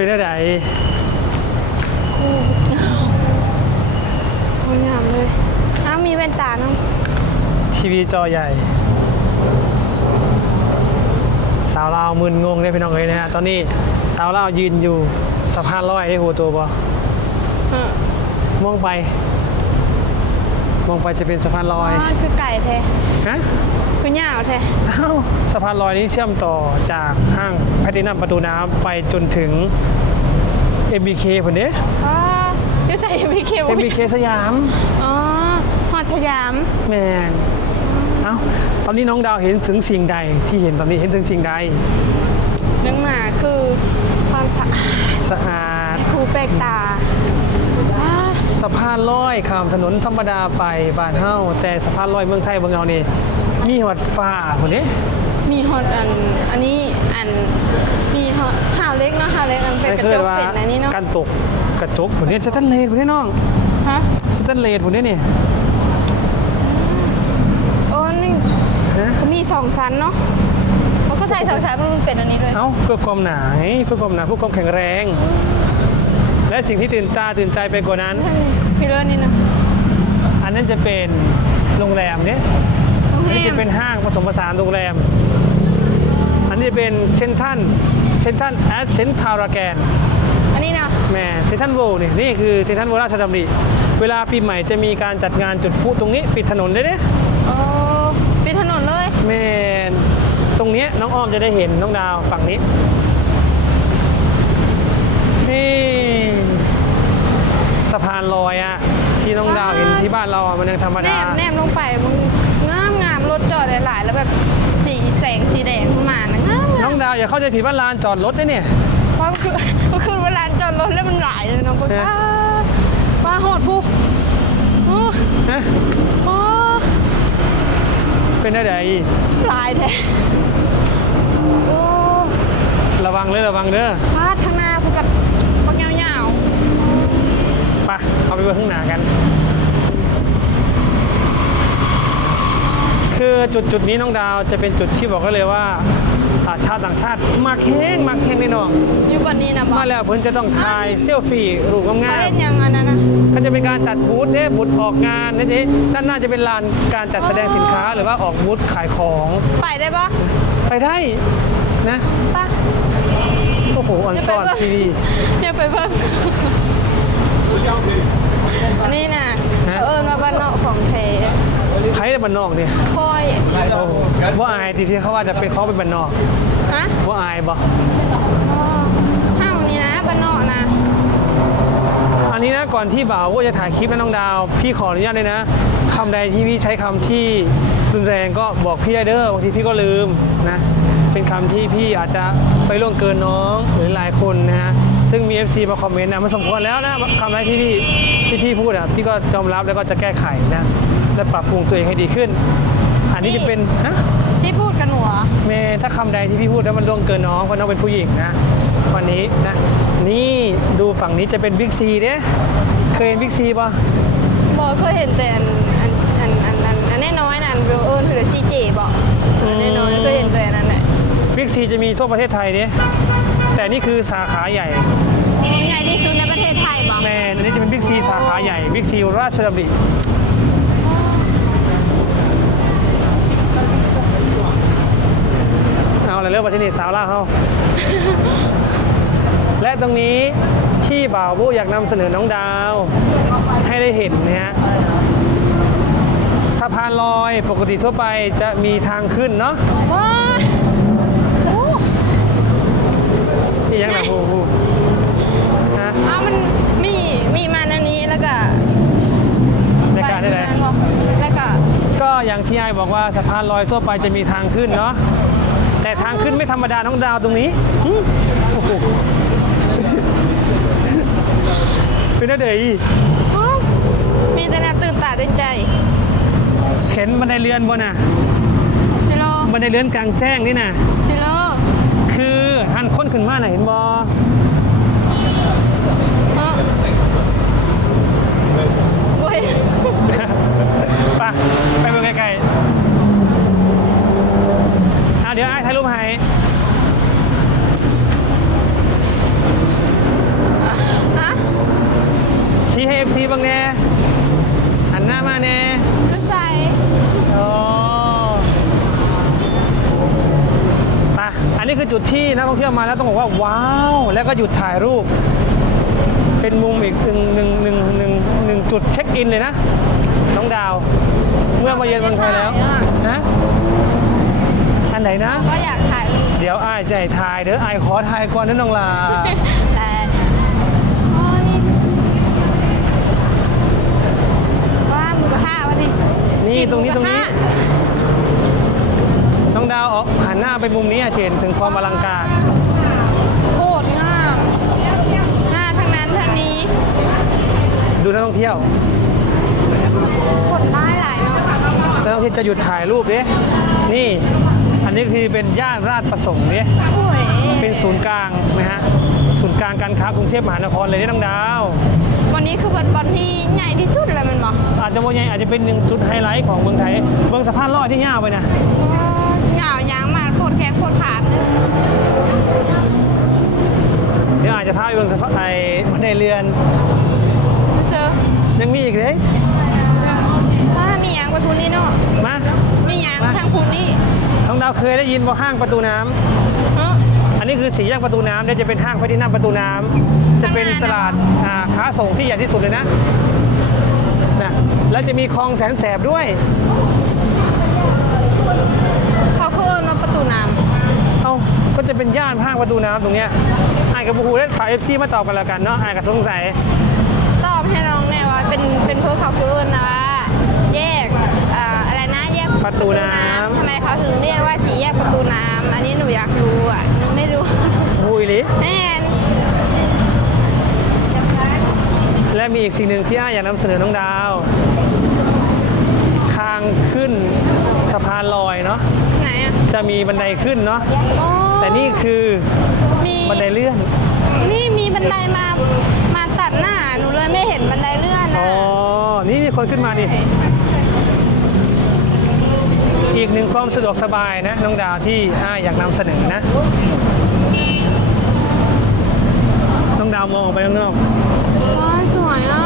เป็นอะไรคู่โอ้ยงามเลยอ้าวมีแว่นตาเนาะทีวีจอใหญ่ สาวลาวมึนงงเลยพี่น้องเลยนะฮะตอนนี้สาวลาวยืนอยู่สะพานลอยได้หัวตัวบ่เออมองไป มองไปจะเป็นสะพานลอยอ๋อคือไก่แท้ฮะคือยาวแท้อ้าวสะพานลอยนี้เชื่อมต่อจากห้างแพทินัมประตูน้ำไปจนถึง MBK คนนี้อ๋อยูใส่มีเคบ MBK สยาม อ๋อหอดสยาม แมนเอ้าตอนนี้น้องดาวเห็นถึงสิ่งใดที่เห็นตอนนี้เห็นถึงสิ่งใดนึงมาคือความสะอาดสะอาด คูแปลกตาว้า สะพานลอยข้ามถนนธรรมดาไปบ้านเฮาแต่สะพานลอยเมืองไทยเมืองเรานี่มีหวัดฟ้าคนนี้มีฮอตอันอันนี้อันมีฮอตห่าวเล็กเนาะห่าวเล็กอันเป็นกระจกเป็ดอันนี้เนาะการตกกระจกคนนี้สแตนเลสคนนี้น้องฮะสแตนเลสคนนี้นี่โอ้นี่ฮะเขามีสองชั้นเนาะมันก็ใส่สองชั้นมันเป็นอันนี้เลยเอ้าเพื่อความหนาเพื่อความหนาเพื่อความแข็งแรง และสิ่งที่ตื่นตาตื่นใจไปกว่านั้นพี่เลิศนี่นะอันนั้นจะเป็นโรงแรมเนี่ยโรงอันแรนี้มจะเป็นห้างผสมผสานโรงแรม อันนี้จะเป็นเซนทันเซนทันแอสเซนทาราแกน อันนี้นะแหม่เซนทันโวนี่นี่คือเซนทันโวราชดำริเวลาปีใหม่จะมีการจัดงานจุดพลุตรงนี้ ปิดถนนได้เนี่ยโอ้ปิดถนนเลยแม่นตรงเนี้ยน้องอ้อมจะได้เห็นน้องดาวฝั่งนี้ นี่สะพานลอยอะที่น้องดาวเห็นที่บ้านเราอะมันยังธรรมแนดามแนมลงไปมึงงามงามรถจอดหลายๆแล้วแบบสีแสงสีแดงเข้ามานะงามน้องดาวอย่าเข้าใจผิดว่าลานจอดรถนะเนี่ย เพราะคือก็คือเวลาจอดรถแล้วมันหลายเลยเนาะป้าเอ๊ะป้าโหดผู้โอ้ฮะโอ้เป็นอะไรหลายแท้โอ้ระวังเลยระวังเด้อพาดทางหน้าผู้กับปักยาวไปเอาไปเบนข้างหน้ากัน คือจุดจุดนี้น้องดาวจะเป็นจุดที่บอกได้เลยว่าอ่าชาวต่างชาติมาเค้งมาเค้งแน่นอนๆอยู่บนนี้นะบอมาแล้วเพิ่นจะต้องถ่ายเซลฟี่รูปเขางามเล่นยังอันนั้นนะๆก็จะเป็นการจัดบูธเนี่ยบูธออกงานนะจ๊ด้านหน้าจะเป็นลานการจัดแสดงสินค้าหรือว่าออกบูธขายของ ไปได้ปะไปได้นะปะโอ้โหออนอย่าซไปอนเบิ่งทีวีอย่าไปเบิ่ง อันนี้น่ะเขาเอิญมาบ้านนอกของเทใครในบ้านนอกเนี่ยคอยโอ้โหว่าอายทีที่เขาว่าจะเป็นเขาเป็นบ้านนอกฮะว่าอายบ่อ๋อห้าวนี่นะบ้านนอกนะอันนี้นะก่อนที่บ่าวว่าจะถ่ายคลิปนะน้องดาว พี่ขออนุญาตเลยนะคำใดที่พี่ใช้คำที่รุนแรงก็บอกพี่ได้เด้อบางทีพี่ก็ลืมนะเป็นคำที่พี่อาจจะไปล่วงเกินน้องหรือหลายคนนะฮะ ซึ่งมี FC มาคอมเมนต์นะมันสมควรแล้วนะคำใดที่พี่ที่พี่พูดอะพี่ก็ยอมรับแล้วก็จะแก้ไขนะและปรับปรุงตัวเองให้ดีขึ้น อันนี้จะเป็นฮะที่พูดกันหนูเหรอเมย์ถ้าคำใดที่พี่พูดแล้วมันล่วงเกินน้องเพราะน้องเป็นผู้หญิงนะวันนี้นะนี่ดูฝั่งนี้จะเป็นบิ๊กซีเด้เคยเห็นบิ๊กซีป่ะบอกเคยเห็นแต่อันอันอันอันอันอันน้อยๆนั่นเบลเอิญหรือซีเจบอกอันน้อยๆเคยเห็นแต่อันนั้นแหละบิ๊กซีจะมีทั่วประเทศไทยเด้ แต่นี่คือสาขาใหญ่โอ้ใหญ่ที่สุดในประเทศไทยบอกแมนอันนี้จะเป็นบิ๊กซีสาขาใหญ่บิ๊กซีราชดำริเอาอะไรเรื่องประเทศนี้สาวล่าเขาและตรงนี้ที่บ่าวบูอยากนำเสนอน้องดาว ให้ได้เห็นนะฮะสะพานลอยปกติทั่วไปจะมีทางขึ้นเนาะว้า ยังไงบูบูฮะอ้าวมันมีมีมาอันนี้แล้วก็ในการได้ไหนปบอกแล้วก็ก็อย่างที่ไอ้ายบอกว่าสะพานลอยทั่วไปจะมีทางขึ้นเนาะแต่ทางขึ้นไม่ธรรมดาน้องดาวตรงนี้หึโอ้โหเป็นอะไรอ้าวมีแต่แนวตื่นตาตื่นใจเห็นบันไดเรือนบนน่ะชิโร่บันไดเรือนกลางแจ้งนี่น่ะชิโร่คือ หันคนขึ้นมาน่ะเห็นบ่โอ้ยไปไปเบิ่งไกลๆอะเดี๋ยวไอ้ถ่ายรูปให้ฮะชี้ให้เอฟซีบ้างแน่หันหน้ามาแน่ ใส่ โอ้ คือจุดที่นักท่องเที่ยวมาแล้วต้องบอกว่าว้าว แล้วก็หยุดถ่ายรูป เป็นมุมอีกหนึ่งหนึ่งหนึ่งหนึ่งหนึ่งจุดเช็คอินเลยนะ น้องดาว เมื่อมาเยือนเมืองไทยแล้วนะอันไหนนะ ก็อยากถ่ายรูปเดี๋ยวอายใจถ่ายเด้ออายขอถ่ายก่อนนะน้องลา แต่โอ้ยว่าหมูกระทะวันนี้นี่กิตรงนี้หตรมูงกะนี้ทะ น้องดาวออกหันหน้าไปมุมนี้อะจะเห็นถึงความอลังการ โคตรงามหน้าทั้งนั้นทั้งนี้ดูนักท่องเที่ยวคนได้หลายเนาะนักท่องเที่ยวจะหยุดถ่ายรูปดินี่ อันนี้คือเป็นย่านราชประสงค์เนี่ยโอ้ยเป็นศูนย์กลางนะฮะศูนย์กลางการค้ากรุงเทพมหานครเลยเนี่ยน้องดาว วันนี้คือบอลบอลที่ใหญ่ที่สุดเลยมันบอกอาจจะว่าไงอาจจะเป็นหนึ่งจุดไฮไลท์ของเมืองไทย เมืองสะพานลอยที่ยาวไปนะเหงายางมาโคตรแข้งโคตรขาดเดี๋ยวอาจจะพาไปเมืองสะพานไอ้บันไดเรือนเชอยังมีอีกเลยว่ามียางไปพูนนี่เนาะมามียางทางพูนนี่น้องดาวเคยได้ยินว่าห้างประตูน้ำเอออันนี้คือสีแยกประตูน้ำเนี่ยจะเป็นห้างพระที่นั่งประตูน้ำจะเป็นตลาดอ่าค้าส่งที่ใหญ่ที่สุดเลยนะนะแล้วจะมีคลองแสนแสบด้วย ตูน้เอ้าก็จะเป็นย่านห้างประตูน้ำตรงเนี้ยไอ้ายกับบูฮูได้ฝากเอฟซีมาตอบกันแล้วกันเนาะไอ้ายกับสงสัยำตอบให้น้องแน่ว่าเป็นเป็นเพื่อเขาคือเอิ้นนะว่าแยกอ่าอะไรนะแยกประตูน้ำ ทำไมเขาถึงเรียกว่าสีแยกประตูน้ำอันนี้หนูอยากรู้อะหนูไม่รู้บุยลิ แม่นและมีอีกสิ่งหนึ่งที่อ้ายอยากนำเสนอน้องดาว ทางขึ้นสะพานลอยเนาะไหนอะ จะมีบันไดขึ้นเนาะอ๋อแต่นี่คือมีบันไดเลื่อนนี่มีบันไดมา มาตัดหน้าหนูเลยไม่เห็นบันไดเลื่อนอ๋นะ อนี่มีคนขึ้นมานี่อีกหนึ่งความสะดวกสบายนะน้องดาวที่อ้ายอยากนำเสนอนะน้องดาวมองออกไปข้างนอกว้าสวยอะ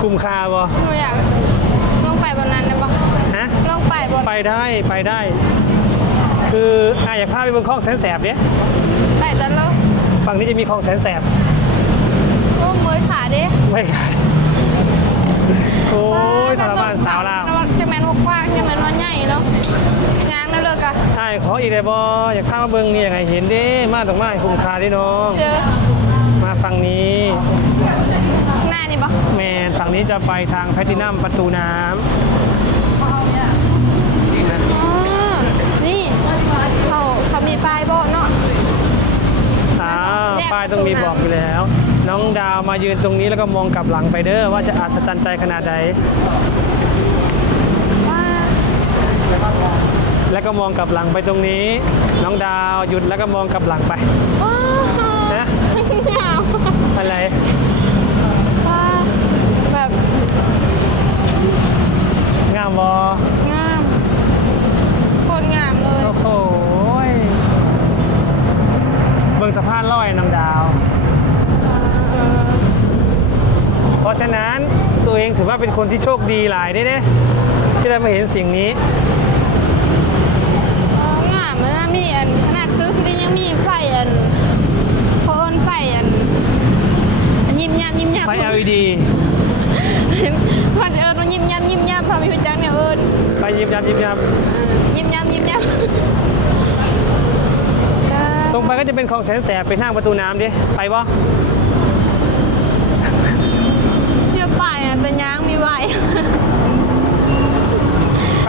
คุ้มค่าบ่หนูอยากลงไปบนนั้นได้ปะฮะ ลงไปบนไปได้ไปได้ คืออ้ายอยากพาไปเบนคลองแสนแสบเนี่ยไปตอนเราฝั่งนี้จะมีคลองแสนแสบโอ้มือขาดิไม่ค่ะโอ้ยทรมานสาวลาวจะแมนว่ากว้างจะแมนว่าใหญ่เนาะงางนั่นเลยกะอ้ายขออีกเลยบ่อยากพามาเบิ่งนี่ยังไงเห็นเด้มาตรงมาให้คุ้มค่าเดิน้องเจอมาฝั่งนี้หน้านี่ปะแมนฝั่งนี้จะไปทางแพลตตินัมประตูน้ำนะ อ๋อนี่เขาเขามีป้ายโบเนาะ อ้าว แยก ป้ายต้องมีบอกอยู่แล้ว น้องดาวมายืนตรงนี้แล้วก็มองกลับหลังไปเด้อว่าจะอัศจรรย์ใจขนาดใดว่าแล้วก็มองกลับหลังไปตรงนี้ น้องดาวหยุดแล้วก็มองกลับหลังไปว้าวนะงามอะไรว่าแบบงามบองามโคตรงามเลย โอ้โหยเบิ่งสะพานลอยน้องดาว เพราะฉะนั้นตัว เองถือว่าเป็นคนที่โชคดีหลายได้เด้ที่ได้มาเห็นสิ่งนี้อ๋องามมันนะมีอันขนาดคือคือยังมีไฟอันเขาเอิ้นไฟอันอันยิ้มย้ำยิ้มย้ำไฟ LED พอจะเอิญว่ายิ้มย้ำยิ้มย้ำพอมีพิจังเนี่ยเอิญไฟยิบยับยิบยับยิ้มย้ำยิ้มย้ำตรงไปก็จะเป็นคลองแสนแสบเป็นห้างประตูน้ำดิไปบ่เที่ยวไปอะแต่ยางมี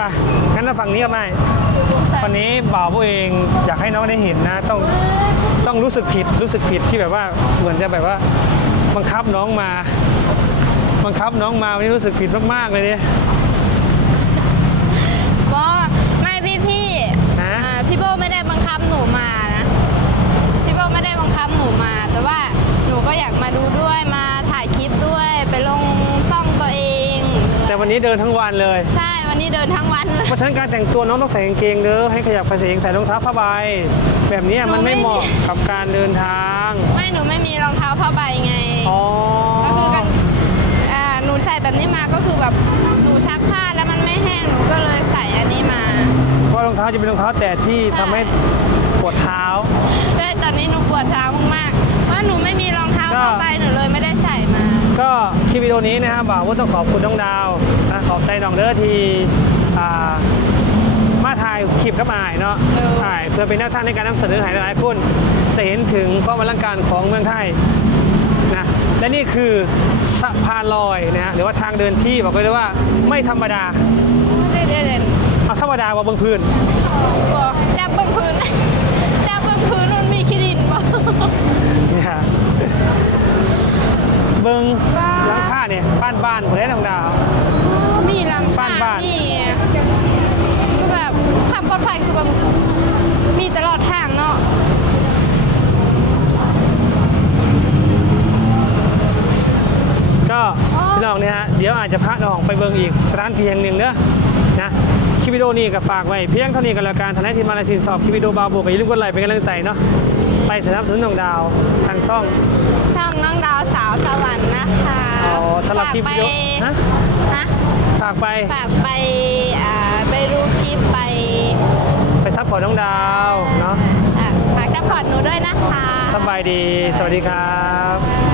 ไหวไปงั้นเราฝั่งนี้ก็ไม่วันนี้บ่าวผู้เองอยากให้น้องได้เห็นนะ ต้องต้องรู้สึกผิดรู้สึกผิดที่แบบว่าเหมือนจะแบบว่า บังคับน้องมาบังคับน้องมาวันนี้รู้สึกผิดมากๆเลยดิว่าไม่พี่พี่ฮะอ่าพี่โบไม่ได้บังคับหนูมานะพี่โบไม่ได้บังคับหนูมา แต่ว่าหนูก็อยากมาดูด้วยมาถ่ายคลิปด้วยไปลงซ่องตัวเองแต่วันนี้เดินทั้งวันเลย ใช่ วันนี้เดินทั้งวันเลยเพราะฉะนั้นการแต่งตัวน้องต้องใส่กางเกงเด้อให้ขยับไปใส่เองใส่รองเท้าผ้าใบแบบเนี้ยมันไม่เหมาะกับการเดินทาง ไม่หนูไม่มีรองเท้าผ้าใบไงอ๋อก็คือกางอ่าหนูใส่แบบนี้มาก็คือแบบหนูชักผ้าแล้วมันไม่แห้งหนูก็เลยใส่อันนี้มาเพราะรองเท้าจะเป็นรองเท้าแตะที่ทำให้ปวดเท้าด้วยตอนนี้หนูปวดเท้ามากๆ เพราะหนูไม่มีรองเท้าก็ ผ้าใบหนูเลยไม่ได้ใส่มา ก็คลิปวิดีโอนี้นะครับบ่าวว่าต้องขอบคุณน้องดาวนะขอบใจน้องเด้อที่อ่ามาถ่ายคลิปกับอายเนาะเออ ถ่ายเพื่อเป็นแนวทางในการนำเสนอให้หลายๆคนจะเห็นถึงความอลังการของเมืองไทยนะและนี่คือสะพานลอยนะฮะหรือว่าทางเดินที่บอกเลยว่าไม่ธรรมดาเด่นเด่นเอาธรรมดาว่าเบางพื้นบอกจับบนพื้น จับบนพื้นมันมีขี้ ดินบ่นี่ฮะเบิงหลังคาเนี่ยบ้านบ้านๆผมได้น้องดาวมีหลังคาบ้านๆมีคือแบบความปลอดภัยคือแบบมีตลอดทางเนาะก็อ๋อพี่น้องเนี่ยฮะเดี๋ยวอาจจะพาน้องไปเบิงอีกสถานที่แห่งหนึ่งเด้อนะคลิปวิดีโอนี้ก็ฝากไว้เพียงเท่านี้กันแล้วกันทางทีมมาลายสินสอบคลิปวิดีโอบาบูก็อย่าลืมกดไลค์เป็นกำลังใจเนาะ ไปสนับสนุนน้องดาวทางช่อง ช่องน้องดาวสาวสวรรค์นะคะอ๋อสำหรับคลิปวิดีโอฝากฮะไปฮะฝากไป ฝากไปอ่าไปดูคลิปไปไปซัพพอร์ตน้องดาวเนาะ อะฝากซัพพอร์ตหนูด้วยนะคะ สบายดี สวัสดีครับ